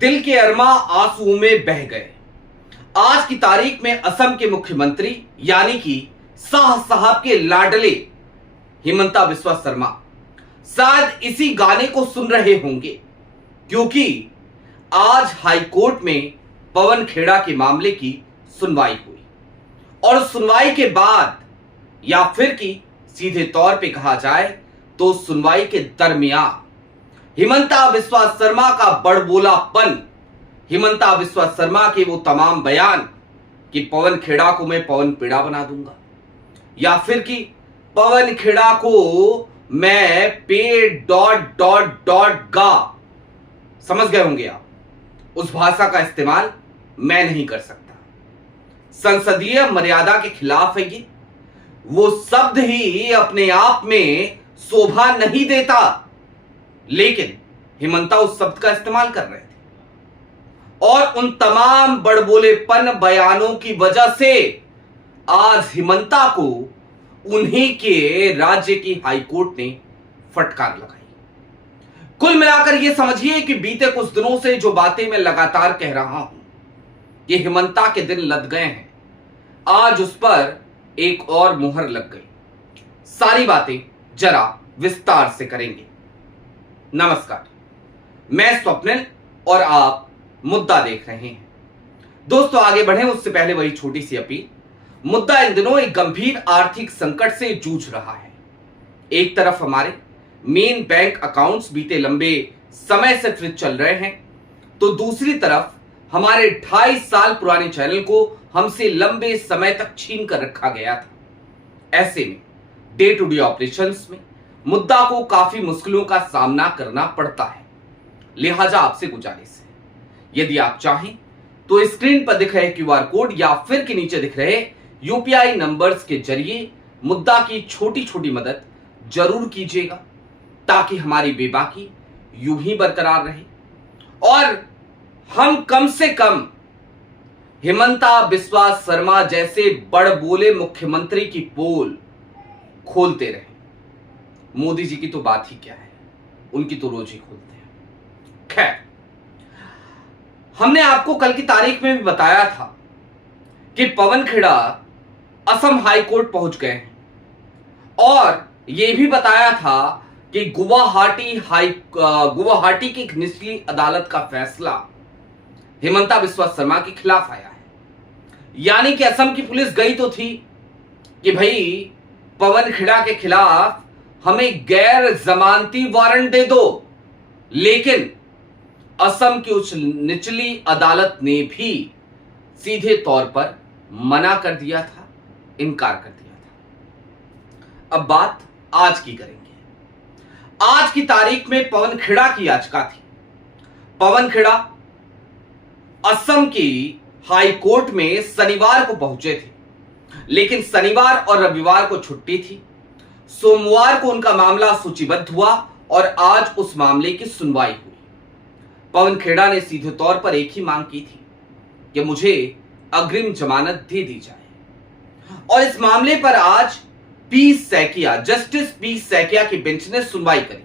दिल के अरमा आंसुओं में बह गए। आज की तारीख में असम के मुख्यमंत्री यानी कि शाह साहब के लाडले हिमंता बिस्वा शर्मा शायद इसी गाने को सुन रहे होंगे, क्योंकि आज हाईकोर्ट में पवन खेड़ा के मामले की सुनवाई हुई और सुनवाई के बाद या फिर कि सीधे तौर पे कहा जाए तो सुनवाई के दरमियान हिमंता बिस्वा शर्मा का बड़बोलापन, हिमंता बिस्वा शर्मा के वो तमाम बयान कि पवन खेड़ा को मैं पवन पेड़ा बना दूंगा या फिर कि पवन खेड़ा को मैं पे डॉट डॉट डॉट गा, समझ गए होंगे आप, उस भाषा का इस्तेमाल मैं नहीं कर सकता, संसदीय मर्यादा के खिलाफ है ये। वो शब्द ही अपने आप में शोभा नहीं देता, लेकिन हिमंता उस शब्द का इस्तेमाल कर रहे थे और उन तमाम बड़बोलेपन बयानों की वजह से आज हिमंता को उन्हीं के राज्य की हाईकोर्ट ने फटकार लगाई। कुल मिलाकर यह समझिए कि बीते कुछ दिनों से जो बातें मैं लगातार कह रहा हूं, ये हिमंता के दिन लद गए हैं, आज उस पर एक और मुहर लग गई। सारी बातें जरा विस्तार से करेंगे। नमस्कार, मैं स्वप्निल और आप मुद्दा देख रहे हैं। दोस्तों, आगे बढ़े उससे पहले वही छोटी सी अपील। मुद्दा इन दिनों एक गंभीर आर्थिक संकट से जूझ रहा है। एक तरफ हमारे मेन बैंक अकाउंट्स बीते लंबे समय से फ्रीज चल रहे हैं, तो दूसरी तरफ हमारे 2.5 साल पुराने चैनल को हमसे लंबे समय तक छीन कर रखा गया था। ऐसे में डे टू डे ऑपरेशंस में मुद्दा को काफी मुश्किलों का सामना करना पड़ता है। लिहाजा आपसे गुजारिश है, यदि आप चाहें तो स्क्रीन पर दिख रहे क्यूआर कोड या फिर के नीचे दिख रहे यूपीआई नंबर्स के जरिए मुद्दा की छोटी छोटी मदद जरूर कीजिएगा, ताकि हमारी बेबाकी यूं ही बरकरार रहे और हम कम से कम हिमंता बिस्वा शर्मा जैसे बड़बोले मुख्यमंत्री की पोल खोलते रहे। मोदी जी की तो बात ही क्या है, उनकी तो रोज ही खोलते हैं। खैर, हमने आपको कल की तारीख में भी बताया था कि पवन खेड़ा असम हाई कोर्ट पहुंच गए हैं और यह भी बताया था कि गुवाहाटी की निचली अदालत का फैसला हिमंता बिस्वा शर्मा के खिलाफ आया है। यानी कि असम की पुलिस गई तो थी कि भाई पवन खेड़ा के खिलाफ हमें गैर जमानती वारंट दे दो, लेकिन असम की उस निचली अदालत ने भी सीधे तौर पर मना कर दिया था, इनकार कर दिया था। अब बात आज की करेंगे। आज की तारीख में पवन खेड़ा की याचिका थी। पवन खेड़ा असम की हाई कोर्ट में शनिवार को पहुंचे थे, लेकिन शनिवार और रविवार को छुट्टी थी। सोमवार को उनका मामला सूचीबद्ध हुआ और आज उस मामले की सुनवाई हुई। पवन खेड़ा ने सीधे तौर पर एक ही मांग की थी कि मुझे अग्रिम जमानत दे दी जाए और इस मामले पर आज जस्टिस पी सैकिया की बेंच ने सुनवाई करी।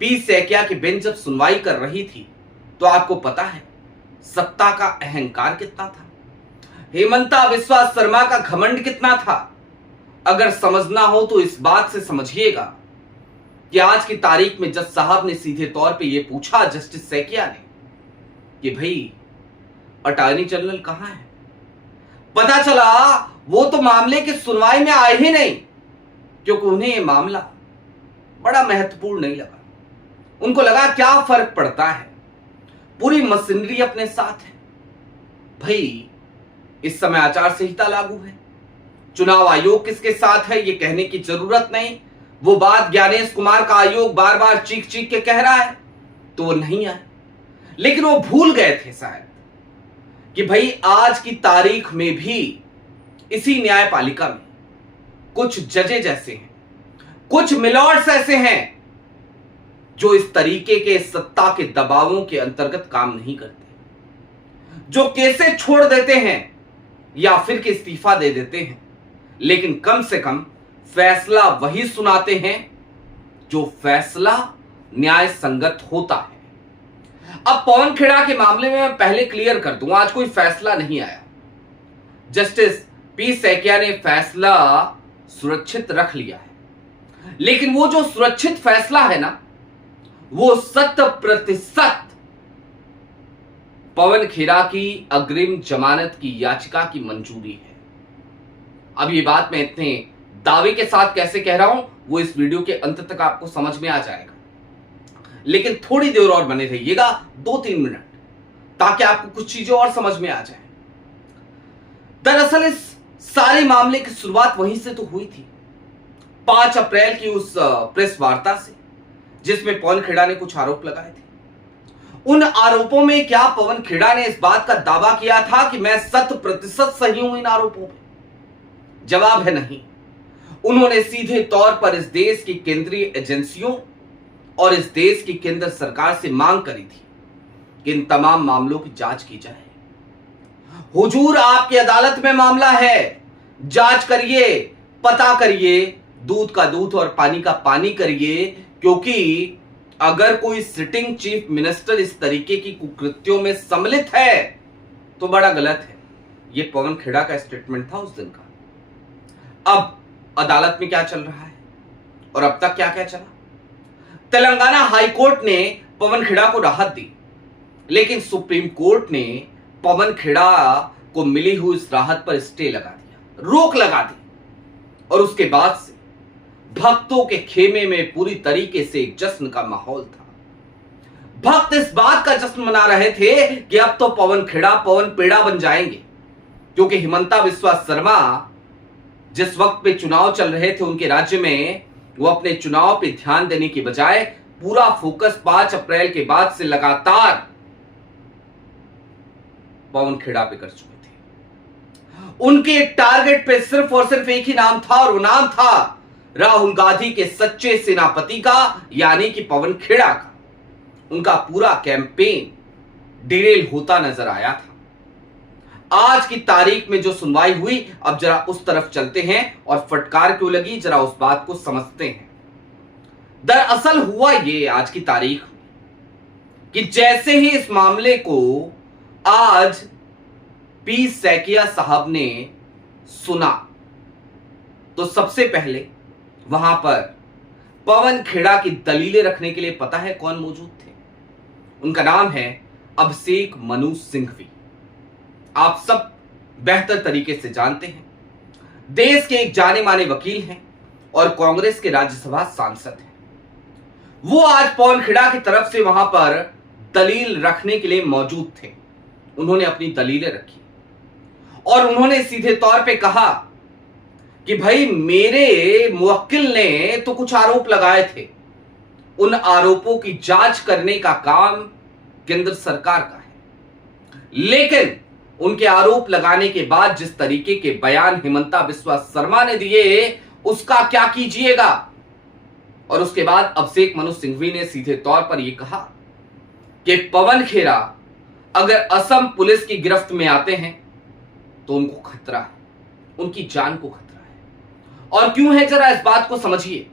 पी सैकिया की बेंच जब सुनवाई कर रही थी तो आपको पता है सत्ता का अहंकार कितना था, हिमंता बिस्वा शर्मा का घमंड कितना था। अगर समझना हो तो इस बात से समझिएगा कि आज की तारीख में जज साहब ने सीधे तौर पे ये पूछा जस्टिस सैकिया ने कि भाई अटॉर्नी जनरल कहां है। पता चला वो तो मामले की सुनवाई में आए ही नहीं, क्योंकि उन्हें ये मामला बड़ा महत्वपूर्ण नहीं लगा। उनको लगा क्या फर्क पड़ता है, पूरी मशीनरी अपने साथ है। भाई इस समय आचार संहिता लागू है, चुनाव आयोग किसके साथ है ये कहने की जरूरत नहीं। वो बात ज्ञानेश कुमार का आयोग बार बार चीख चीख के कह रहा है तो वो नहीं आए, लेकिन वो भूल गए थे शायद कि भाई आज की तारीख में भी इसी न्यायपालिका में कुछ जजेज ऐसे हैं, कुछ मिलॉर्ड्स ऐसे हैं जो इस तरीके के सत्ता के दबावों के अंतर्गत काम नहीं करते, जो केसेस छोड़ देते हैं या फिर के इस्तीफा दे देते हैं, लेकिन कम से कम फैसला वही सुनाते हैं जो फैसला न्याय संगत होता है। अब पवन खेड़ा के मामले में मैं पहले क्लियर कर दूं, आज कोई फैसला नहीं आया। जस्टिस पी सैकिया ने फैसला सुरक्षित रख लिया है, लेकिन वो जो सुरक्षित फैसला है ना, वो 100% पवन खेड़ा की अग्रिम जमानत की याचिका की मंजूरी है। अब ये बात मैं इतने दावे के साथ कैसे कह रहा हूं, वो इस वीडियो के अंत तक आपको समझ में आ जाएगा, लेकिन थोड़ी देर और बने रहिएगा, 2-3 मिनट, ताकि आपको कुछ चीजें और समझ में आ जाए। दरअसल इस सारे मामले की शुरुआत वहीं से तो हुई थी, 5 अप्रैल की उस प्रेस वार्ता से, जिसमें पवन खेड़ा ने कुछ आरोप लगाए थे। उन आरोपों में क्या पवन खेड़ा ने इस बात का दावा किया था कि मैं 100% सही हूं इन आरोपों में? जवाब है नहीं। उन्होंने सीधे तौर पर इस देश की केंद्रीय एजेंसियों और इस देश की केंद्र सरकार से मांग करी थी कि इन तमाम मामलों की जांच की जाए। हुजूर, आपकी अदालत में मामला है, जांच करिए, पता करिए, दूध का दूध और पानी का पानी करिए, क्योंकि अगर कोई सिटिंग चीफ मिनिस्टर इस तरीके की कुकृत्यों में सम्मिलित है तो बड़ा गलत है। यह पवन खेड़ा का स्टेटमेंट था उस दिन का। अब अदालत में क्या चल रहा है और अब तक क्या क्या चला? तेलंगाना हाई कोर्ट ने पवन खेड़ा को राहत दी, लेकिन सुप्रीम कोर्ट ने पवन खेड़ा को मिली हुई इस राहत पर स्टे लगा दिया, रोक लगा दी, और उसके बाद से भक्तों के खेमे में पूरी तरीके से एक जश्न का माहौल था। भक्त इस बात का जश्न मना रहे थे कि अब तो पवन खेड़ा पवन पेड़ा बन जाएंगे, क्योंकि हिमंता बिस्वा शर्मा जिस वक्त पे चुनाव चल रहे थे उनके राज्य में, वो अपने चुनाव पे ध्यान देने की बजाय पूरा फोकस 5 अप्रैल के बाद से लगातार पवन खेड़ा पे कर चुके थे। उनके टारगेट पे सिर्फ और सिर्फ एक ही नाम था, और वो नाम था राहुल गांधी के सच्चे सेनापति का, यानी कि पवन खेड़ा का। उनका पूरा कैंपेन डिरेल होता नजर आया था। आज की तारीख में जो सुनवाई हुई, अब जरा उस तरफ चलते हैं और फटकार क्यों लगी, जरा उस बात को समझते हैं। दरअसल हुआ ये आज की तारीख कि जैसे ही इस मामले को आज पी सैकिया साहब ने सुना, तो सबसे पहले वहां पर पवन खेड़ा की दलीलें रखने के लिए पता है कौन मौजूद थे? उनका नाम है अभिषेक मनु सिंघवी। आप सब बेहतर तरीके से जानते हैं, देश के एक जाने माने वकील हैं और कांग्रेस के राज्यसभा सांसद हैं। वो आज पवन खेड़ा की तरफ से वहां पर दलील रखने के लिए मौजूद थे। उन्होंने अपनी दलीलें रखी और उन्होंने सीधे तौर पे कहा कि भाई, मेरे मुवक्किल ने तो कुछ आरोप लगाए थे, उन आरोपों की जांच करने का काम केंद्र सरकार का है, लेकिन उनके आरोप लगाने के बाद जिस तरीके के बयान हिमंता बिस्वा शर्मा ने दिए, उसका क्या कीजिएगा? और उसके बाद अभिषेक मनु सिंघवी ने सीधे तौर पर यह कहा कि पवन खेड़ा अगर असम पुलिस की गिरफ्त में आते हैं तो उनको खतरा है, उनकी जान को खतरा है। और क्यों है, जरा इस बात को समझिए।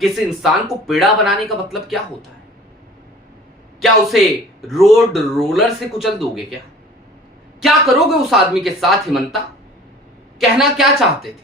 किसी इंसान को पेड़ा बनाने का मतलब क्या होता है? क्या उसे रोड रोलर से कुचल दोगे? क्या करोगे उस आदमी के साथ? हिमंता कहना क्या चाहते थे?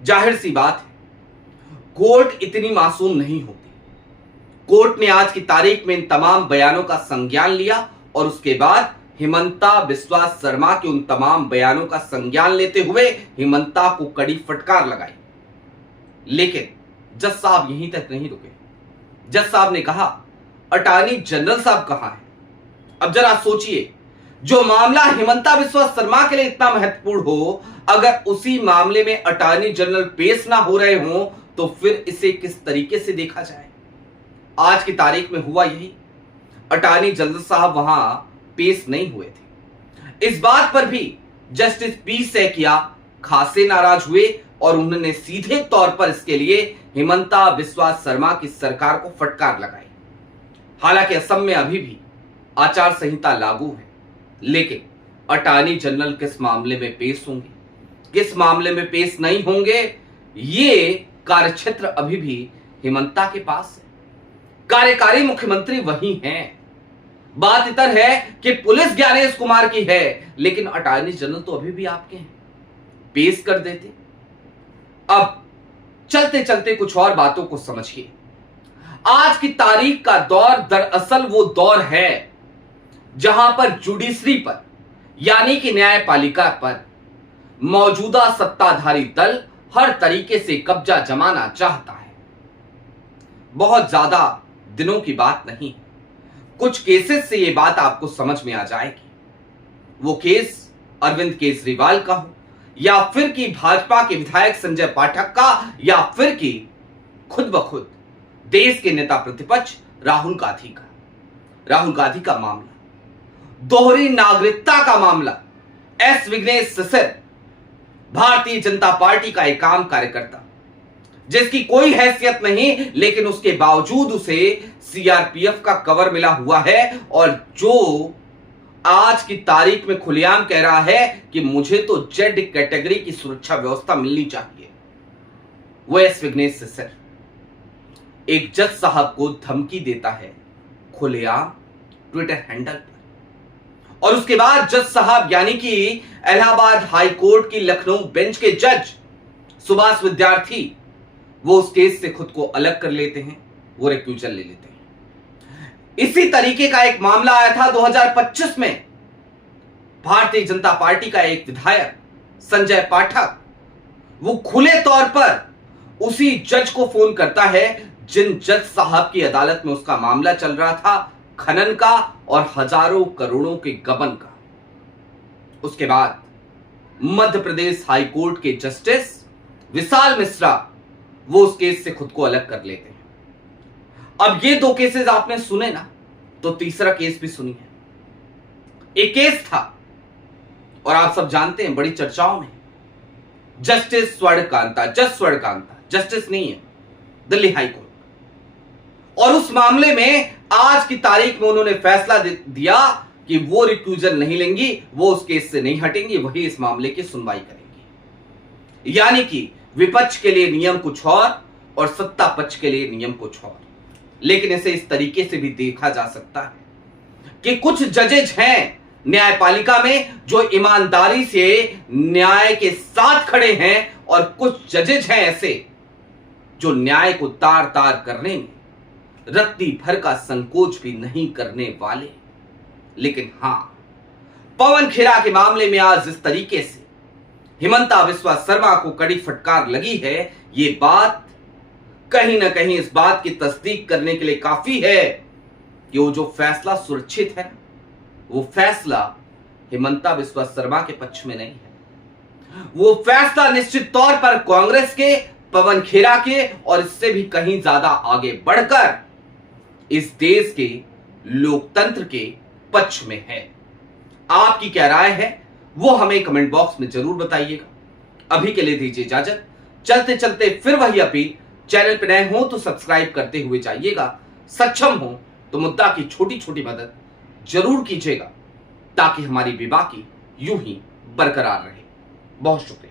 जाहिर सी बात है, कोर्ट इतनी मासूम नहीं होती। कोर्ट ने आज की तारीख में इन तमाम बयानों का संज्ञान लिया और उसके बाद हिमंता बिस्वा शर्मा के उन तमाम बयानों का संज्ञान लेते हुए हिमंता को कड़ी फटकार लगाई। लेकिन जज साहब यहीं तक नहीं रुके। जज साहब ने कहा, अटॉर्नी जनरल साहब कहां है? अब जरा सोचिए, जो मामला हिमंता बिस्वा शर्मा के लिए इतना महत्वपूर्ण हो, अगर उसी मामले में अटॉर्नी जनरल पेश ना हो रहे हो तो फिर इसे किस तरीके से देखा जाए? आज की तारीख में हुआ यही। अटॉर्नी जनरल साहब वहां पेश नहीं हुए थे। इस बात पर भी जस्टिस पी सैकिया खासे नाराज हुए और उन्होंने सीधे तौर पर इसके लिए हिमंता बिस्वा शर्मा की सरकार को फटकार लगाई। हालांकि असम में अभी भी आचार संहिता लागू है, लेकिन अटॉर्नी जनरल किस मामले में पेश होंगे, किस मामले में पेश नहीं होंगे, ये कार्यक्षेत्र अभी भी हिमंता के पास है। कार्यकारी मुख्यमंत्री वही हैं। बात इतर है कि पुलिस ज्ञानेश कुमार की है, लेकिन अटॉर्नी जनरल तो अभी भी आपके हैं। पेश कर देते। अब चलते चलते कुछ और बातों को समझिए। आज की तारीख का दौर दरअसल वो दौर है जहां पर जुडिशरी पर यानी कि न्यायपालिका पर मौजूदा सत्ताधारी दल हर तरीके से कब्जा जमाना चाहता है। बहुत ज्यादा दिनों की बात नहीं, कुछ केसेस से यह बात आपको समझ में आ जाएगी। वो केस अरविंद केजरीवाल का हो, या फिर कि भाजपा के विधायक संजय पाठक का, या फिर कि खुद ब खुद देश के नेता प्रतिपक्ष राहुल गांधी का मामला, दोहरी नागरिकता का मामला। एस विघ्नेश सिसर भारतीय जनता पार्टी का एक आम कार्यकर्ता जिसकी कोई हैसियत नहीं, लेकिन उसके बावजूद उसे सीआरपीएफ का कवर मिला हुआ है, और जो आज की तारीख में खुलेआम कह रहा है कि मुझे तो जेड कैटेगरी की सुरक्षा व्यवस्था मिलनी चाहिए। वो एस विघ्नेश सिसर एक जज साहब को धमकी देता है खुलेआम ट्विटर हैंडल पर, और उसके बाद जज साहब यानी कि इलाहाबाद हाई कोर्ट की लखनऊ बेंच के जज सुभाष विद्यार्थी वो उस केस से खुद को अलग कर लेते हैं, वो रिक्यूजल ले लेते हैं। इसी तरीके का एक मामला आया था 2025 में। भारतीय जनता पार्टी का एक विधायक संजय पाठक वो खुले तौर पर उसी जज को फोन करता है जिन जज साहब की अदालत में उसका मामला चल रहा था, खनन का और हजारों करोड़ों के गबन का। उसके बाद मध्य प्रदेश हाई कोर्ट के जस्टिस विशाल मिश्रा वो उस केस से खुद को अलग कर लेते हैं। अब ये दो केसेस आपने सुने ना, तो तीसरा केस भी सुनिए। एक केस था और आप सब जानते हैं बड़ी चर्चाओं में, जस्टिस स्वर्णकांता, जस्टिस नहीं है, दिल्ली हाई कोर्ट। और उस मामले में आज की तारीख में उन्होंने फैसला दिया कि वो रिक्यूजल नहीं लेंगी, वो उस केस से नहीं हटेंगी, वही इस मामले की सुनवाई करेंगी। यानी कि विपक्ष के लिए नियम कुछ और सत्ता पक्ष के लिए नियम कुछ और। लेकिन इसे इस तरीके से भी देखा जा सकता है कि कुछ जजेज हैं न्यायपालिका में जो ईमानदारी से न्याय के साथ खड़े हैं, और कुछ जजेज हैं ऐसे जो न्याय को तार तार करने में रत्ती भर का संकोच भी नहीं करने वाले। लेकिन हां, पवन खेरा के मामले में आज जिस तरीके से हिमंता बिस्वा शर्मा को कड़ी फटकार लगी है, ये बात कहीं ना कहीं इस बात की तस्दीक करने के लिए काफी है कि वो जो फैसला सुरक्षित है, वो फैसला हिमंता बिस्वा शर्मा के पक्ष में नहीं है। वो फैसला निश्चित तौर पर कांग्रेस के, पवन खेरा के, और इससे भी कहीं ज्यादा आगे बढ़कर इस देश के लोकतंत्र के पक्ष में है। आपकी क्या राय है वो हमें कमेंट बॉक्स में जरूर बताइएगा। अभी के लिए दीजिए इजाजत। चलते चलते फिर वही अपील, चैनल पर नए हो तो सब्सक्राइब करते हुए जाइएगा, सक्षम हो तो मुद्दा की छोटी छोटी मदद जरूर कीजिएगा ताकि हमारी बेबाकी यूं ही बरकरार रहे। बहुत शुक्रिया।